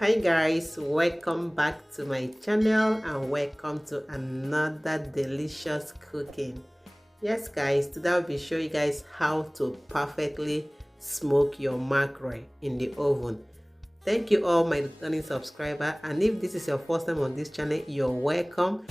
Hi guys, welcome back to my channel and welcome to another delicious cooking. Yes guys, today I'll be showing you guys how to perfectly smoke your mackerel in the oven. Thank you all my returning subscriber, and if this is your first time on this channel, you're welcome.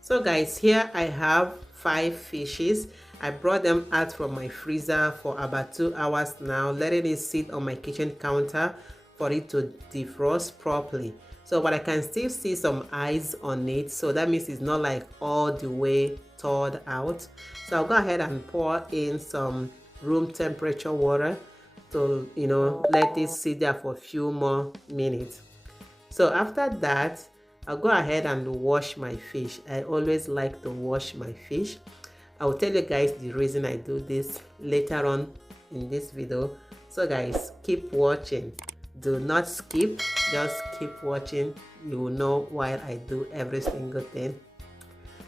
So guys, here I have 5 fishes. I brought them out from my freezer for about 2 hours now, letting it sit on my kitchen counter for it to defrost properly. So but I can still see some eyes on it, so that means it's not like all the way thawed out. So I'll go ahead and pour in some room temperature water to let it sit there for a few more minutes. So after that, I'll go ahead and wash my fish. I always like to wash my fish. I'll tell you guys the reason I do this later on in this video. So guys, keep watching. Do not skip, just keep watching. You will know why I do every single thing.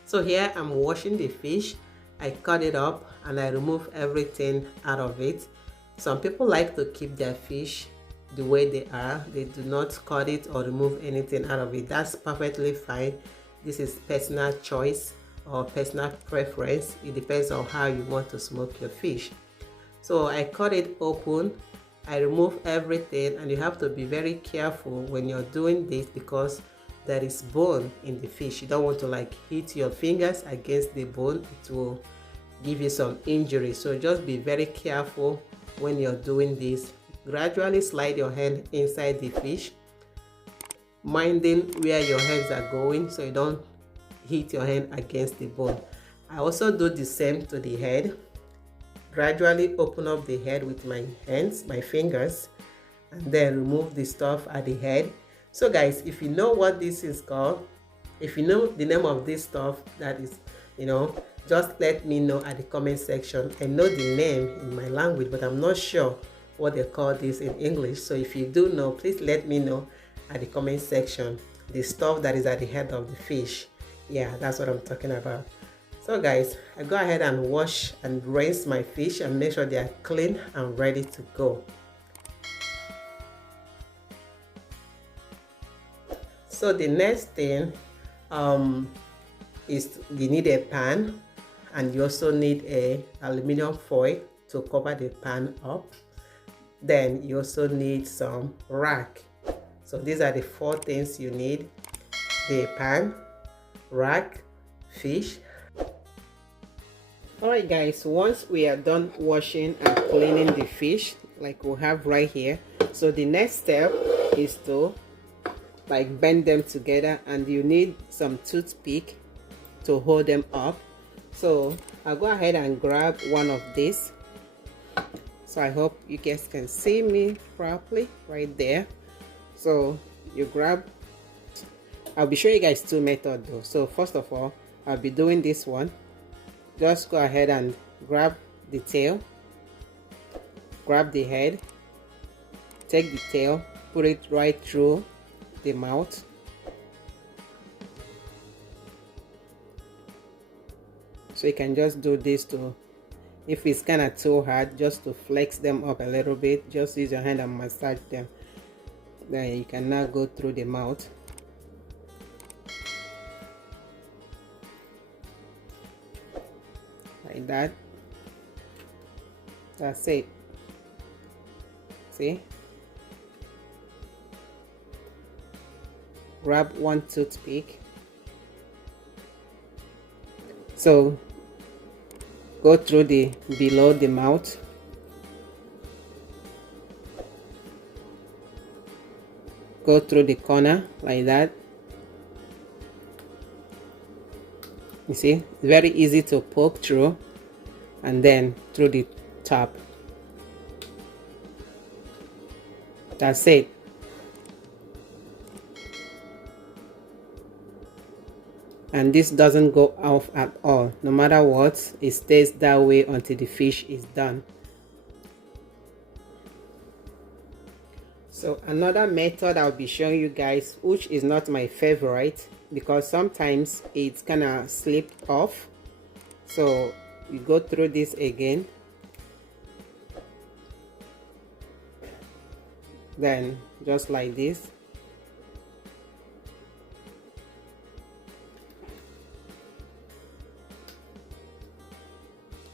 So here I'm washing the fish. I cut it up and I remove everything out of it. Some people like to keep their fish the way they are. They do not cut it or remove anything out of it. That's perfectly fine. This is personal choice or personal preference. It depends on how you want to smoke your fish. So I cut it open, I remove everything, and you have to be very careful when you're doing this because there is bone in the fish. You don't want to like hit your fingers against the bone. It will give you some injury. So just be very careful when you're doing this. Gradually slide your hand inside the fish, minding where your hands are going so you don't hit your hand against the bone. I also do the same to the head. Gradually open up the head with my hands, my fingers, and then remove the stuff at the head. So guys, if you know what this is called, if you know the name of this stuff, that is, just let me know at the comment section. I know the name in my language, but I'm not sure what they call this in English. So if you do know, please let me know at the comment section. The stuff that is at the head of the fish. Yeah, that's what I'm talking about. So guys, I go ahead and wash and rinse my fish and make sure they are clean and ready to go. So the next thing is you need a pan, and you also need a aluminum foil to cover the pan up. Then you also need some rack. So these are the 4 things you need: the pan, rack, fish. Alright guys, once we are done washing and cleaning the fish like we have right here, so the next step is to like bend them together, and you need some toothpick to hold them up. So I'll go ahead and grab one of these. So I hope you guys can see me properly right there. So you grab, I'll be showing you guys 2 methods though. So first of all, I'll be doing this one. Just go ahead and grab the tail, grab the head, take the tail, put it right through the mouth. So you can just do this to, if it's kind of too hard, just to flex them up a little bit, just use your hand and massage them. Then you can now go through the mouth. Like that. That's it. See? Grab one toothpick. So go through the below the mouth. Go through the corner like that. You see, it's very easy to poke through, and then through the top. That's it. And this doesn't go off at all. No matter what, it stays that way until the fish is done. So So another method I'll be showing you guys, which is not my favorite because sometimes it's kind of slip off. So you go through this again, then just like this.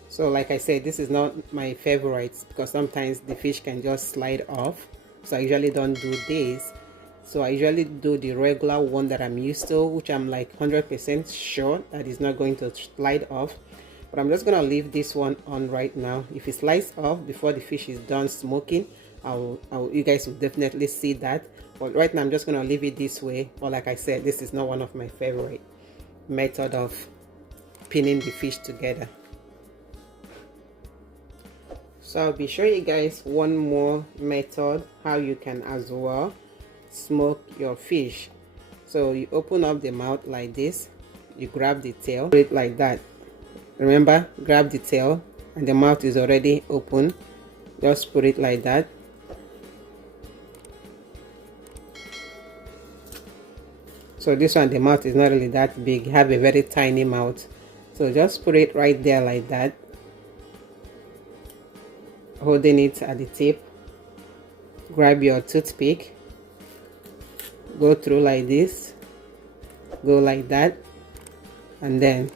So like I said, this is not my favorite because sometimes the fish can just slide off. So I usually don't do this. So I usually do the regular one that I'm used to, which I'm like 100% sure that is not going to slide off. But I'm just gonna leave this one on right now. If it slides off before the fish is done smoking, you guys will definitely see that. But right now I'm just gonna leave it this way. But like I said, this is not one of my favorite method of pinning the fish together. So I'll be showing you guys one more method how you can as well smoke your fish. So you open up the mouth like this, you grab the tail, put it like that. Remember, grab the tail and the mouth is already open. Just put it like that. So this one, the mouth is not really that big, you have a very tiny mouth. So just put it right there like that, holding it at the tip. Grab your toothpick, go through like this, go like that, and then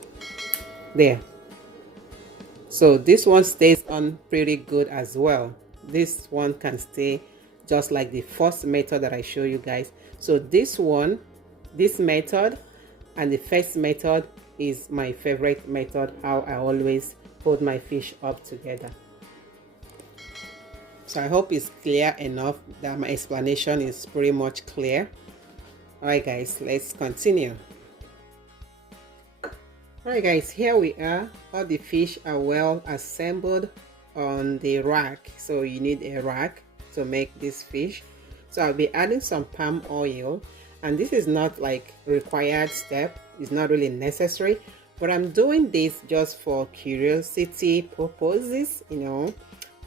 there. So this one stays on pretty good as well. This one can stay just like the first method that I show you guys. So this one, this method and the first method is my favorite method, how I always hold my fish up together. So I hope it's clear enough that my explanation is pretty much clear. Alright guys, let's continue. Alright guys, here we are. All the fish are well assembled on the rack. So you need a rack to make this fish. So I'll be adding some palm oil, and this is not like required step. It's not really necessary, but I'm doing this just for curiosity purposes, you know,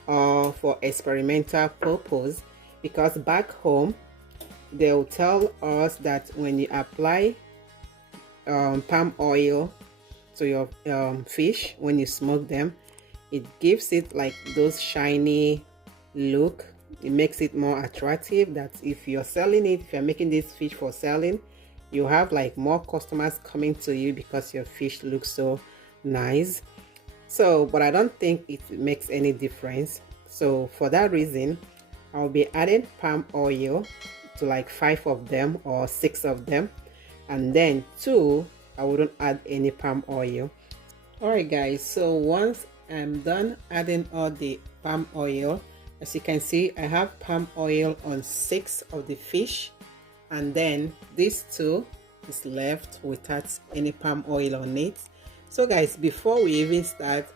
or for experimental purpose, because back home they'll tell us that when you apply palm oil to your fish, when you smoke them, it gives it like those shiny look. It makes it more attractive, that if you're selling it, if you're making this fish for selling, you have like more customers coming to you because your fish looks so nice. So, but I don't think it makes any difference. So for that reason, I'll be adding palm oil to like 5 of them or 6 of them, and then 2 I wouldn't add any palm oil. Alright guys, so once I'm done adding all the palm oil, as you can see, I have palm oil on 6 of the fish, and then these 2 is left without any palm oil on it. So guys, before we even start,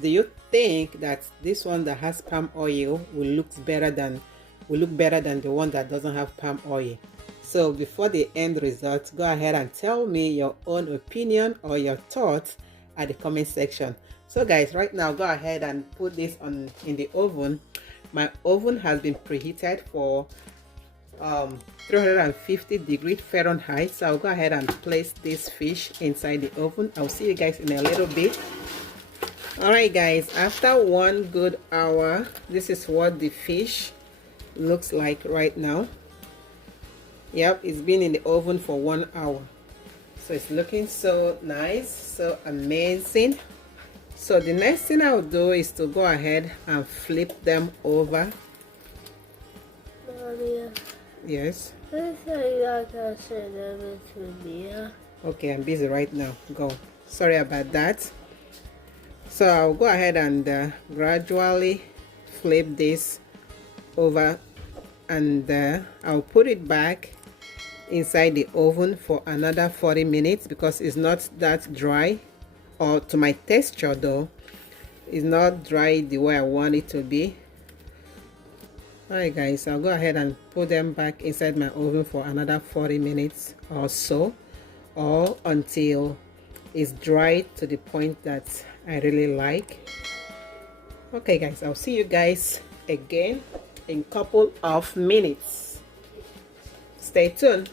do you think that this one that has palm oil will look better than the one that doesn't have palm oil? So before the end result, go ahead and tell me your own opinion or your thoughts at the comment section. So guys, right now go ahead and put this on in the oven. My oven has been preheated for 350 degrees Fahrenheit. So I'll go ahead and place this fish inside the oven. I'll see you guys in a little bit. Alright guys, after 1 good hour, this is what the fish looks like right now. Yep, it's been in the oven for 1 hour. So it's looking so nice, so amazing. So the next thing I'll do is to go ahead and flip them over. Maria. Yes. Okay, I'm busy right now. Go. Sorry about that. So I'll go ahead and gradually flip this over, and I'll put it back inside the oven for another 40 minutes because it's not that dry, or to my texture though, it's not dry the way I want it to be. Alright guys, I'll go ahead and put them back inside my oven for another 40 minutes or so, or until it's dry to the point that I really like. Okay guys, I'll see you guys again in a couple of minutes. Stay tuned.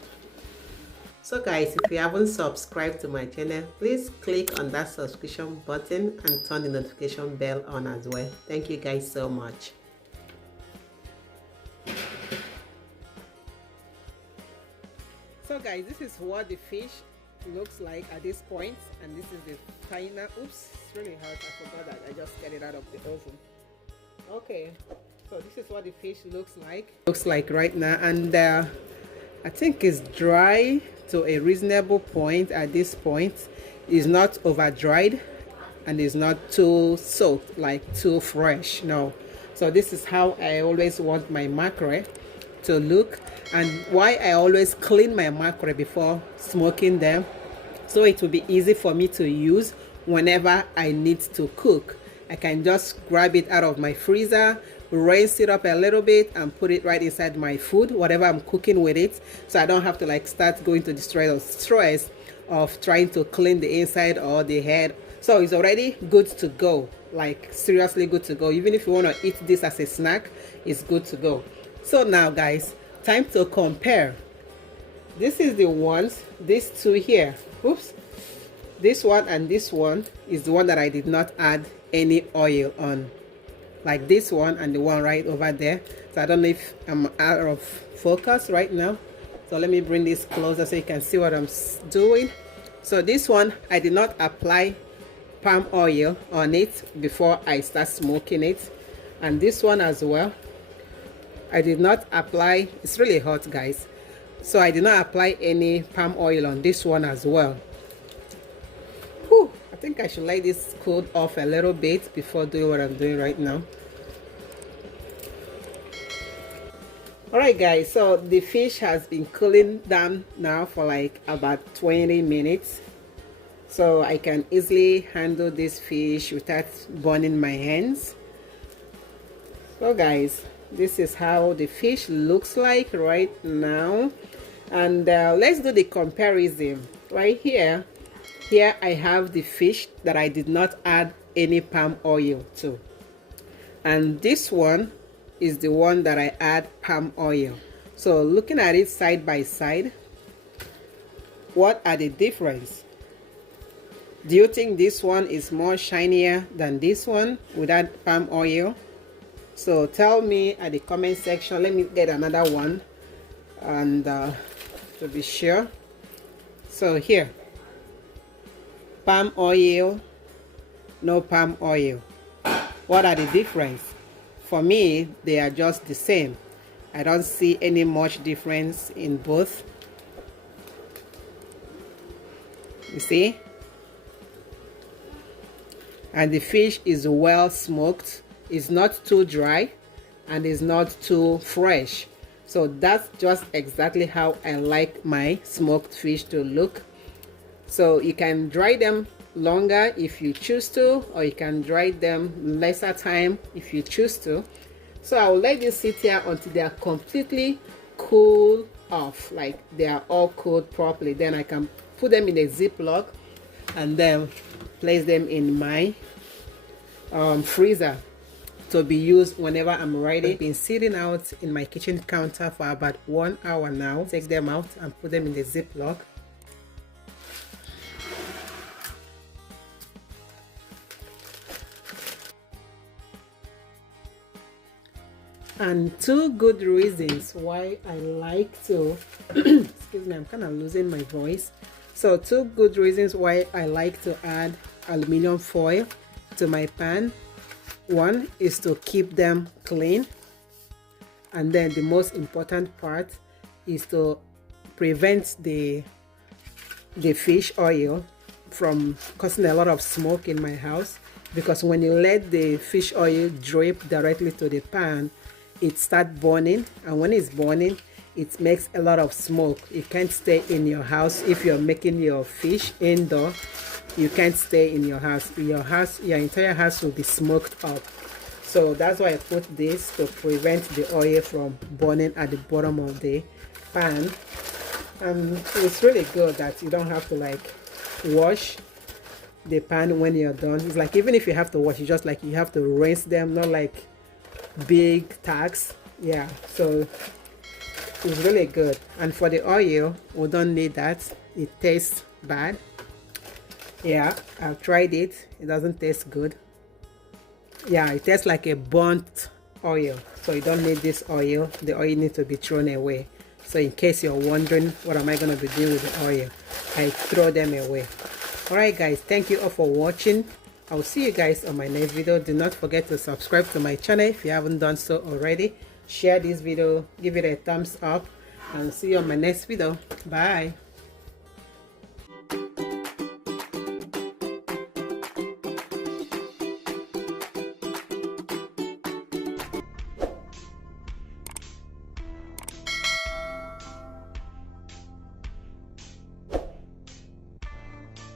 So guys, if you haven't subscribed to my channel, please click on that subscription button and turn the notification bell on as well. Thank you guys so much. So guys, this is what the fish looks like at this point, and this is the final. Oops, it's really hot. I forgot that I just get it out of the oven. Okay, so this is what the fish looks like right now, and I think it's dry to a reasonable point at this point. It's not over dried and it's not too soaked, like too fresh. No. So this is how I always want my mackerel to look, and why I always clean my mackerel before smoking them, so it will be easy for me to use whenever I need to cook. I can just grab it out of my freezer, rinse it up a little bit and put it right inside my food, whatever I'm cooking with it, so I don't have to like start going to the stress of trying to clean the inside or the head. So it's already good to go, like seriously good to go. Even if you want to eat this as a snack, it's good to go. So now guys, time to compare. This is the ones, these two here. Oops. This one and this one is the one that I did not add any oil on, like this one and the one right over there. So I don't know if I'm out of focus right now, so let me bring this closer so you can see what I'm doing. So this one I did not apply palm oil on it before I start smoking it, and this one as well I did not apply. It's really hot guys, so I did not apply any palm oil on this one as well. Whew, I think I should let this cool off a little bit before doing what I'm doing right now. Alright guys, so the fish has been cooling down now for like about 20 minutes, so I can easily handle this fish without burning my hands. So guys, this is how the fish looks like right now, and let's do the comparison. Right here I have the fish that I did not add any palm oil to, and this one is the one that I add palm oil. So looking at it side by side, what are the difference? Do you think this one is more shinier than this one without palm oil? So tell me at the comment section. Let me get another one and to be sure. So here, palm oil, no palm oil. What are the difference? For me, they are just the same. I don't see any much difference in both. You see? And the fish is well smoked. It's not too dry and it's not too fresh. So that's just exactly how I like my smoked fish to look. So you can dry them longer if you choose to, or you can dry them lesser time if you choose to. So I will let this sit here until they are completely cool off, like they are all cooled properly. Then I can put them in a Ziploc and then place them in my freezer to be used whenever I'm ready. I've been sitting out in my kitchen counter for about 1 hour now. Take them out and put them in the Ziploc. And two good reasons why I like to excuse me, I'm kind of losing my voice. So two good reasons why I like to add aluminum foil to my pan. One is to keep them clean, and then the most important part is to prevent the fish oil from causing a lot of smoke in my house, because when you let the fish oil drip directly to the pan, it starts burning, and when it's burning, it makes a lot of smoke. You can't stay in your house. If you're making your fish indoor, you can't stay in your house. Your entire house will be smoked up. So that's why I put this, to prevent the oil from burning at the bottom of the pan. And it's really good that you don't have to like wash the pan when you're done. It's like, even if you have to wash, it's just like you have to rinse them, not like big tax. Yeah, so it's really good. And for the oil, we don't need that. It tastes bad. Yeah, I've tried it. It doesn't taste good. Yeah, it tastes like a burnt oil. So you don't need this oil. The oil needs to be thrown away. So in case you're wondering what am I going to be doing with the oil, I throw them away. Alright guys, thank you all for watching. I'll see you guys on my next video. Do not forget to subscribe to my channel if you haven't done so already. Share this video, give it a thumbs up, and see you on my next video. Bye.